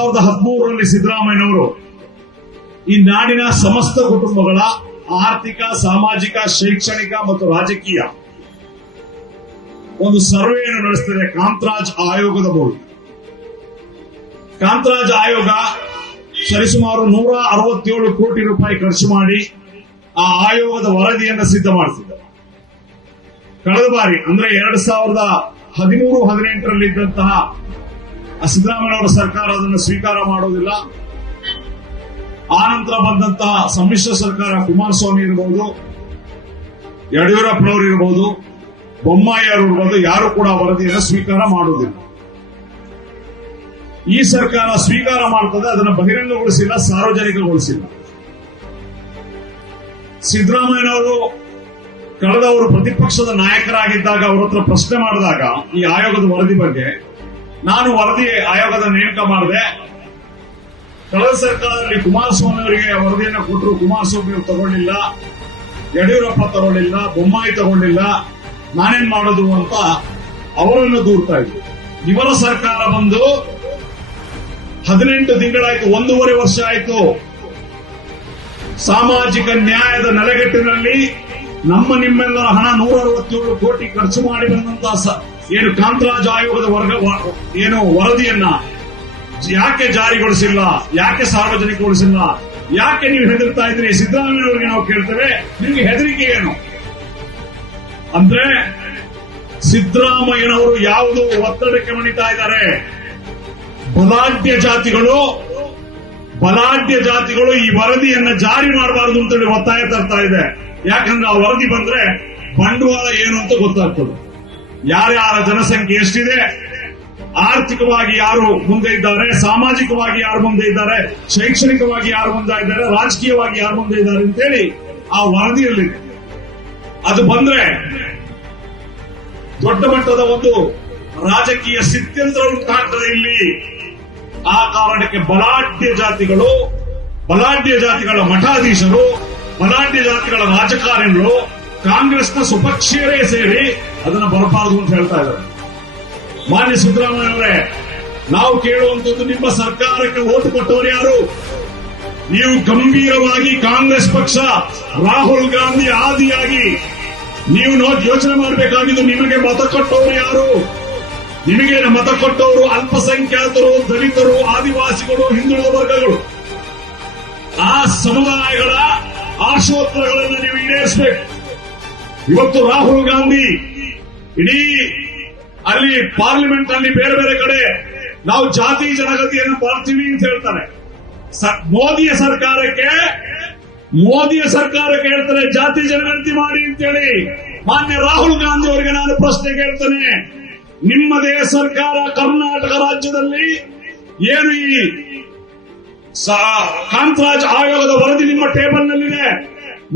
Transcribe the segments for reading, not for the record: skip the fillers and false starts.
2013ರಲ್ಲಿ ಸಿದ್ದರಾಮಯ್ಯನವರು ಈ ನಾಡಿನ ಸಮಸ್ತ ಕುಟುಂಬಗಳ ಆರ್ಥಿಕ, ಸಾಮಾಜಿಕ, ಶೈಕ್ಷಣಿಕ ಮತ್ತು ರಾಜಕೀಯ ಒಂದು ಸರ್ವೆಯನ್ನು ನಡೆಸುತ್ತದೆ ಕಾಂತರಾಜ್ ಆಯೋಗದ ಮೂಲಕ. ಕಾಂತರಾಜ್ ಆಯೋಗ ಸರಿಸುಮಾರು 167 ಕೋಟಿ ರೂಪಾಯಿ ಖರ್ಚು ಮಾಡಿ ಆ ಆಯೋಗದ ವರದಿಯನ್ನು ಸಿದ್ಧ ಮಾಡಿಸಿದೆ. ಕಳೆದ ಬಾರಿ ಅಂದ್ರೆ 2013-18ರಲ್ಲಿ ಇದ್ದಂತಹ ಸಿದ್ದರಾಮಯ್ಯನವರ ಸರ್ಕಾರ ಅದನ್ನು ಸ್ವೀಕಾರ ಮಾಡೋದಿಲ್ಲ. ಆ ನಂತರ ಬಂದಂತಹ ಸಮ್ಮಿಶ್ರ ಸರ್ಕಾರ ಕುಮಾರಸ್ವಾಮಿ ಇರಬಹುದು, ಯಡಿಯೂರಪ್ಪನವರು ಇರಬಹುದು, ಬೊಮ್ಮಾಯಿ ಅವರು ಇರಬಹುದು, ಯಾರು ಕೂಡ ವರದಿಯನ್ನು ಸ್ವೀಕಾರ ಮಾಡುವುದಿಲ್ಲ. ಈ ಸರ್ಕಾರ ಸ್ವೀಕಾರ ಮಾಡುತ್ತದೆ, ಅದನ್ನು ಬಹಿರಂಗಗೊಳಿಸಿಲ್ಲ, ಸಾರ್ವಜನಿಕಗೊಳಿಸಿಲ್ಲ. ಸಿದ್ದರಾಮಯ್ಯನವರು ಕಳೆದವರು ಪ್ರತಿಪಕ್ಷದ ನಾಯಕರಾಗಿದ್ದಾಗ ಅವರ ಹತ್ರ ಪ್ರಶ್ನೆ ಮಾಡಿದಾಗ ಈ ಆಯೋಗದ ವರದಿ ಬಗ್ಗೆ, ನಾನು ವರದಿ ಆಯೋಗದ ನೇಮಕ ಮಾಡಿದೆ, ಕಳೆದ ಸರ್ಕಾರದಲ್ಲಿ ಕುಮಾರಸ್ವಾಮಿ ಅವರಿಗೆ ವರದಿಯನ್ನು ಕೊಟ್ಟರು, ಕುಮಾರಸ್ವಾಮಿ ಅವರು ತಗೊಳ್ಳಿಲ್ಲ, ಯಡಿಯೂರಪ್ಪ ತಗೊಳ್ಳಿಲ್ಲ, ಬೊಮ್ಮಾಯಿ ತಗೊಳ್ಳಿಲ್ಲ, ನಾನೇನ್ ಮಾಡೋದು ಅಂತ ಅವರನ್ನು ದೂರ್ತಾ ಇದ್ರು. ಇವರ ಸರ್ಕಾರ ಬಂದು 18 ತಿಂಗಳಾಯ್ತು, 1.5 ವರ್ಷ ಆಯ್ತು. ಸಾಮಾಜಿಕ ನ್ಯಾಯದ ನೆಲೆಗಟ್ಟಿನಲ್ಲಿ ನಿಮ್ಮೆಲ್ಲರ ಹಣ 167 ಕೋಟಿ ಖರ್ಚು ಮಾಡಿ ಬಂದಂತಹ ಏನು ಕಾಂತರಾಜ್ ಆಯೋಗದ ವರದಿಯನ್ನ ಯಾಕೆ ಜಾರಿಗೊಳಿಸಿಲ್ಲ, ಯಾಕೆ ಸಾರ್ವಜನಿಕಗೊಳಿಸಿಲ್ಲ, ಯಾಕೆ ನೀವು ಹೆದರ್ತಾ ಇದ್ರಿ? ಸಿದ್ದರಾಮಯ್ಯನವರಿಗೆ ನಾವು ಕೇಳ್ತೇವೆ, ನಿಮ್ಗೆ ಹೆದರಿಕೆ ಏನು ಅಂದ್ರೆ ಸಿದ್ದರಾಮಯ್ಯನವರು ಯಾವುದೋ ಒತ್ತಡಕ್ಕೆ ಮಣಿತಾ ಇದ್ದಾರೆ. ಬಲಾಢ್ಯ ಜಾತಿಗಳು ಈ ವರದಿಯನ್ನ ಜಾರಿ ಮಾಡಬಾರದು ಅಂತೇಳಿ ಒತ್ತಾಯ ತರ್ತಾ ಇದೆ. ಯಾಕಂದ್ರೆ ಆ ವರದಿ ಬಂದ್ರೆ ಬಂಡವಾಳ ಏನು ಅಂತ ಗೊತ್ತಾಗ್ತದೆ, ಯಾರ್ಯಾರ ಜನಸಂಖ್ಯೆ ಎಷ್ಟಿದೆ, ಆರ್ಥಿಕವಾಗಿ ಯಾರು ಮುಂದೆ ಇದ್ದಾರೆ, ಸಾಮಾಜಿಕವಾಗಿ ಯಾರು ಮುಂದೆ ಇದ್ದಾರೆ, ಶೈಕ್ಷಣಿಕವಾಗಿ ಯಾರು ಮುಂದೆ ಇದ್ದಾರೆ, ರಾಜಕೀಯವಾಗಿ ಯಾರು ಮುಂದೆ ಇದ್ದಾರೆ ಅಂತೇಳಿ ಆ ವರದಿಯಲ್ಲಿದೆ. ಅದು ಬಂದ್ರೆ ದೊಡ್ಡ ಮಟ್ಟದ ಒಂದು ರಾಜಕೀಯ ಸ್ಥಿತ್ಯಂತರ ಉಂಟಾಗ್ತದೆ ಇಲ್ಲಿ. ಆ ಕಾರಣಕ್ಕೆ ಬಲಾಢ್ಯ ಜಾತಿಗಳ ಮಠಾಧೀಶರು, ಬಲಾಢ್ಯ ಜಾತಿಗಳ ರಾಜಕಾರಣಿಗಳು, ಕಾಂಗ್ರೆಸ್ನ ಸುಪಕ್ಷೀಯರೇ ಸೇರಿ ಅದನ್ನು ಬರಬಾರದು ಅಂತ ಹೇಳ್ತಾ ಇದ್ದಾರೆ. ಮಾನ್ಯ ಸಿದ್ದರಾಮಯ್ಯ ಅವರೇ, ನಾವು ಕೇಳುವಂತದ್ದು, ನಿಮ್ಮ ಸರ್ಕಾರಕ್ಕೆ ಓಟು ಕೊಟ್ಟವರು ಯಾರು? ನೀವು ಗಂಭೀರವಾಗಿ ಕಾಂಗ್ರೆಸ್ ಪಕ್ಷ, ರಾಹುಲ್ ಗಾಂಧಿ ಆದಿಯಾಗಿ ನೀವು ಯೋಚನೆ ಮಾಡಬೇಕಾಗಿದ್ದು, ನಿಮಗೆ ಮತ ಕೊಟ್ಟವರು ಯಾರು? ನಿಮಗೆ ಮತ ಕೊಟ್ಟವರು ಅಲ್ಪಸಂಖ್ಯಾತರು, ದಲಿತರು, ಆದಿವಾಸಿಗಳು, ಹಿಂದುಳಿದ ವರ್ಗಗಳು. ಆ ಸಮುದಾಯಗಳ ಆಶೋತ್ತರಗಳನ್ನು ನೀವು ಈಡೇರಿಸಬೇಕು. ಇವತ್ತು ರಾಹುಲ್ ಗಾಂಧಿ ಇಡೀ ಅಲ್ಲಿ ಪಾರ್ಲಿಮೆಂಟ್ ನಲ್ಲಿ ಬೇರೆ ಬೇರೆ ಕಡೆ ನಾವು ಜಾತಿ ಜನಗತಿಯನ್ನು ಮಾಡ್ತೀವಿ ಅಂತ ಹೇಳ್ತಾರೆ. ಮೋದಿಯ ಸರ್ಕಾರಕ್ಕೆ ಹೇಳ್ತಾರೆ ಜಾತಿ ಜನಗಣತಿ ಮಾಡಿ ಅಂತೇಳಿ. ಮಾನ್ಯ ರಾಹುಲ್ ಗಾಂಧಿ ಅವರಿಗೆ ನಾನು ಪ್ರಶ್ನೆ ಕೇಳ್ತೇನೆ, ನಿಮ್ಮದೇ ಸರ್ಕಾರ ಕರ್ನಾಟಕ ರಾಜ್ಯದಲ್ಲಿ ಏನು ಈ ಕಾಂತರಾಜ್ ಆಯೋಗದ ವರದಿ ನಿಮ್ಮ ಟೇಬಲ್ ನಲ್ಲಿದೆ,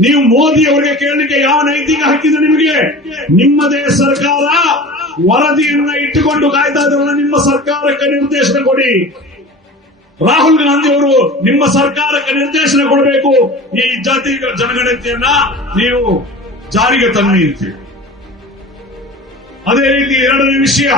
ನೀವು ಮೋದಿ ಅವರಿಗೆ ಕೇಳಲಿಕ್ಕೆ ಯಾವ ನೈತಿಕ ಹಕ್ಕಿದೆ ನಿಮಗೆ? ನಿಮ್ಮದೇ ಸರ್ಕಾರ ವರದಿಯನ್ನ ಇಟ್ಟುಕೊಂಡು ಕಾಯ್ತಾ ಇದ್ರಲ್ಲ, ನಿಮ್ಮ ಸರ್ಕಾರಕ್ಕೆ ನಿರ್ದೇಶನ ಕೊಡಿ. ರಾಹುಲ್ ಗಾಂಧಿ ಅವರು ನಿಮ್ಮ ಸರ್ಕಾರಕ್ಕೆ ನಿರ್ದೇಶನ ಕೊಡಬೇಕು, ಈ ಜಾತಿ ಜನಗಣತಿಯನ್ನ ನೀವು ಜಾರಿಗೆ ತನ್ನಿ ಅಂತ. ಅದೇ ರೀತಿ ಎರಡನೇ ವಿಷಯ,